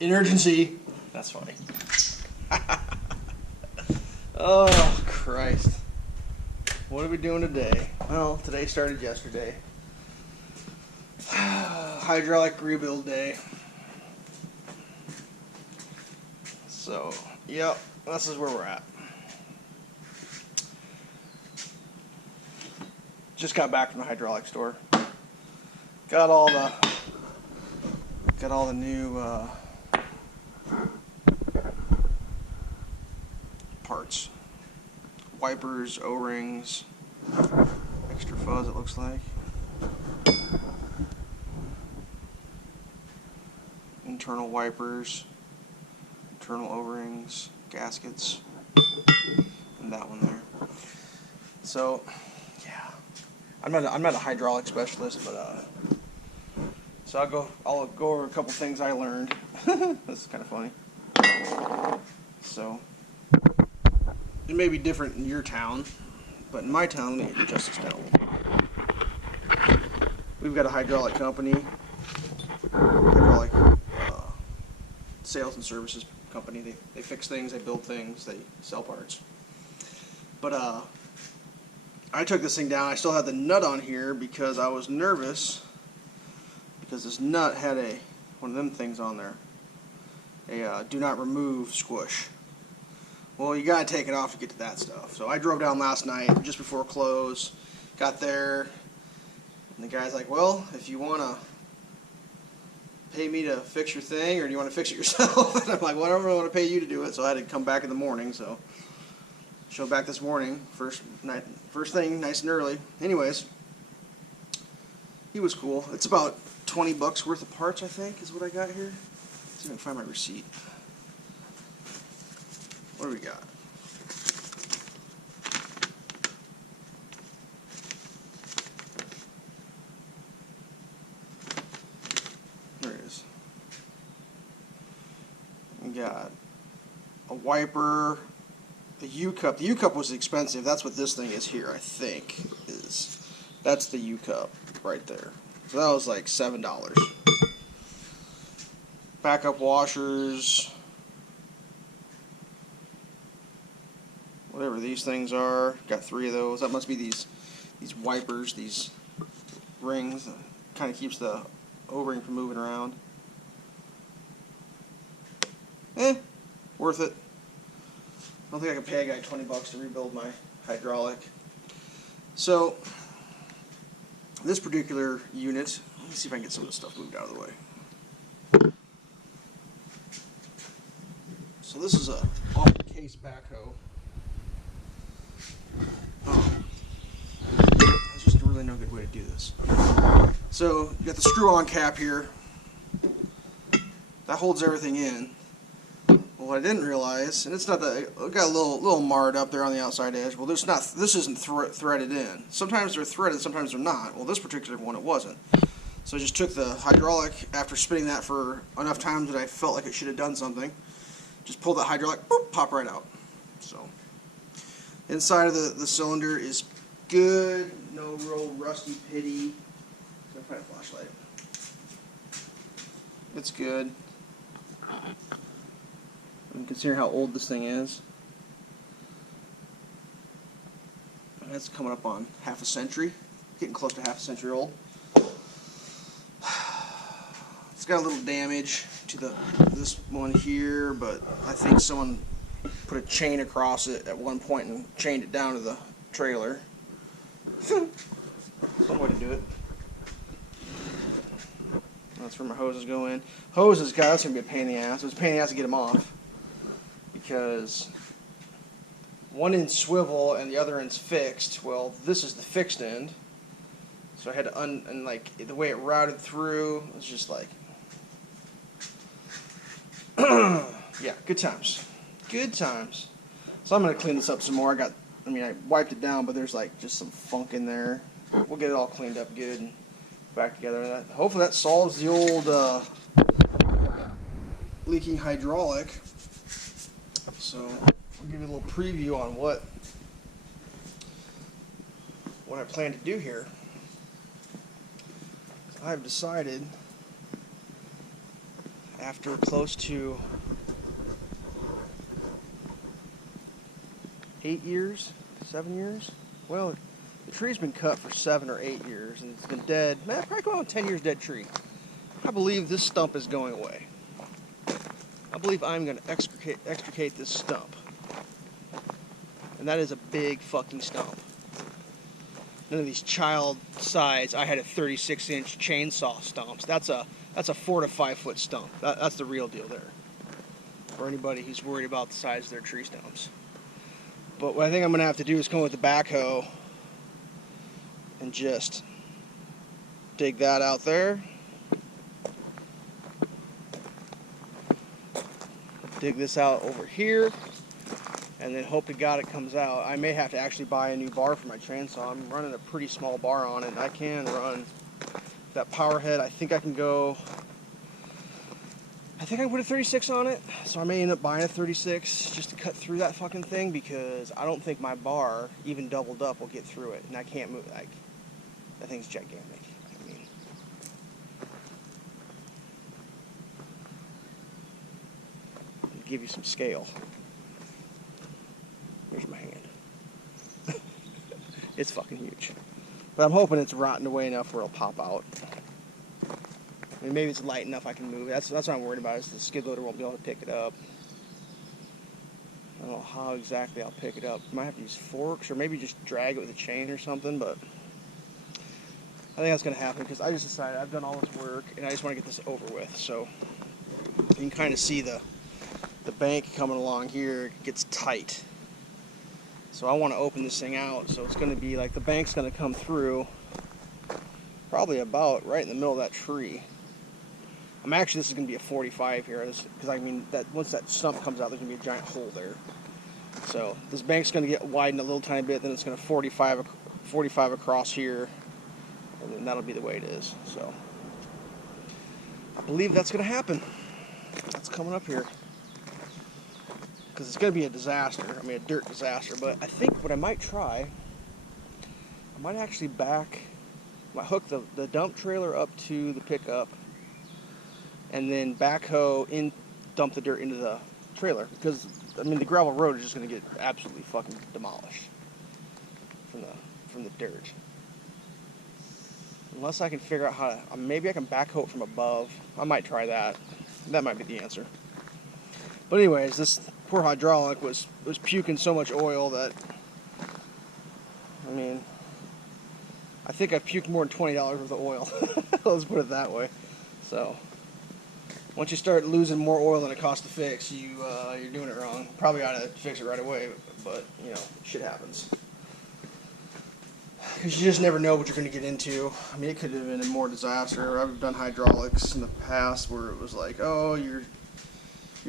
Emergency. That's funny. Oh, Christ. What are we doing today? Well, today started yesterday. Hydraulic rebuild day. So, yep, this is where we're at. Just got back from the hydraulic store. Got all the new parts. Wipers, O-rings, extra fuzz it looks like. Internal wipers, internal O-rings, gaskets, and that one there. So, yeah, I'm not a hydraulic specialist, but so I'll go over a couple things I learned. This is kind of funny. So, it may be different in your town, but in my town, let me adjust this down a little bit. We've got a hydraulic company, hydraulic sales and services company. They fix things, they build things, they sell parts. But I took this thing down. I still had the nut on here because I was nervous because this nut had one of them things on there, a do not remove squish. Well, you gotta take it off to get to that stuff. So I drove down last night just before close, got there, and the guy's like, well, if you wanna pay me to fix your thing or do you want to fix it yourself? And I'm like, well, I don't really want to pay you to do it, so I had to come back in the morning. So showed back this morning, first thing, nice and early. Anyways, he was cool. It's about 20 bucks worth of parts, I think, is what I got here. Let's see if I can find my receipt. What do we got? There it is. We got a wiper, a U-cup. The U-cup was expensive. That's what this thing is here, I think. That's the U-cup right there. So that was like $7. Backup washers. Whatever these things are. Got 3 of those. That must be these wipers, these rings. Kind of keeps the O-ring from moving around. Worth it. I don't think I can pay a guy 20 bucks to rebuild my hydraulic. So, this particular unit, let me see if I can get some of this stuff moved out of the way. So this is a off-the-case backhoe. There's just really no good way to do this. So, you got the screw-on cap here. That holds everything in. Well, what I didn't realize, and it's not that it got a little marred up there on the outside edge. Well, this isn't threaded in. Sometimes they're threaded, sometimes they're not. Well, this particular one it wasn't. So I just took the hydraulic after spinning that for enough times that I felt like it should have done something. Just pulled that hydraulic, boop, pop right out. So inside of the cylinder is good, no real rusty pitty. I'll find a flashlight. It's good. And considering how old this thing is, it's coming up on half a century, getting close to half a century old. It's got a little damage to this one here, but I think someone put a chain across it at one point and chained it down to the trailer. One way to do it. That's where my hoses go in. Hoses, guys, that's going to be a pain in the ass. It was a pain in the ass to get them off because one end's swivel and the other end's fixed. Well, this is the fixed end, so I had to and like the way it routed through, it was just like, yeah, good times, good times. So I'm gonna clean this up some more. I wiped it down, but there's like just some funk in there. We'll get it all cleaned up good and back together. Hopefully that solves the old leaking hydraulic. So I'll give you a little preview on what I plan to do here. I've decided after close to 8 years, 7 years. Well, the tree's been cut for 7 or 8 years, and it's been dead. Man, probably going on 10 years dead tree. I believe this stump is going away. I believe I'm going to extricate this stump. And that is a big fucking stump. None of these child size, I had a 36-inch chainsaw stumps. That's a 4 to 5 foot stump. That's the real deal there. For anybody who's worried about the size of their tree stumps. But what I think I'm going to have to do is come with the backhoe and just dig that out there. Dig this out over here. And then hope to God it comes out. I may have to actually buy a new bar for my chainsaw. I'm running a pretty small bar on it. I can run that power head. I think I can go... I think I can put a 36 on it. So I may end up buying a 36 just to cut through that fucking thing, because I don't think my bar, even doubled up, will get through it. And I can't move. Like, that thing's gigantic. I mean... I'll give you some scale. Here's my hand. It's fucking huge. But I'm hoping it's rotting away enough where it'll pop out. I mean, maybe it's light enough I can move it. That's what I'm worried about, is the skid loader won't be able to pick it up. I don't know how exactly I'll pick it up. Might have to use forks, or maybe just drag it with a chain or something, but I think that's going to happen, because I just decided I've done all this work and I just want to get this over with. So you can kind of see the bank coming along here. It gets tight. So I want to open this thing out, so it's going to be like the bank's going to come through probably about right in the middle of that tree. This is going to be a 45 here, because I mean, that once that stump comes out, there's going to be a giant hole there. So this bank's going to get widened a little tiny bit, then it's going to 45 across here, and then that'll be the way it is. So I believe that's going to happen. That's coming up here. Because it's going to be a disaster. I mean, a dirt disaster. But I think what I might try, I might actually hook the dump trailer up to the pickup, and then backhoe dump the dirt into the trailer. Because, I mean, the gravel road is just going to get absolutely fucking demolished from the dirt. Unless I can figure out how to, maybe I can backhoe it from above. I might try that. That might be the answer. But anyways, this poor hydraulic was puking so much oil that, I mean, I think I've puked more than $20 worth of oil. Let's put it that way. So once you start losing more oil than it costs to fix, you're doing it wrong. Probably ought to fix it right away, but you know, shit happens. Because you just never know what you're going to get into. I mean, it could have been a more disaster. I've done hydraulics in the past where it was like, oh, your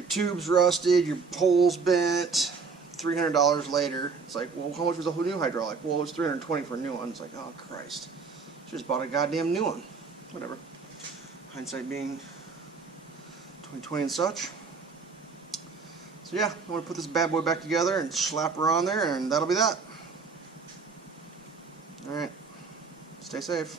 tube's rusted, your pole's bent, $300 later. It's like, well, how much was a whole new hydraulic? Well, it was $320 for a new one. It's like, oh, Christ. Just bought a goddamn new one. Whatever. Hindsight being 2020 and such. So yeah, I'm going to put this bad boy back together and slap her on there, and that'll be that. Alright. Stay safe.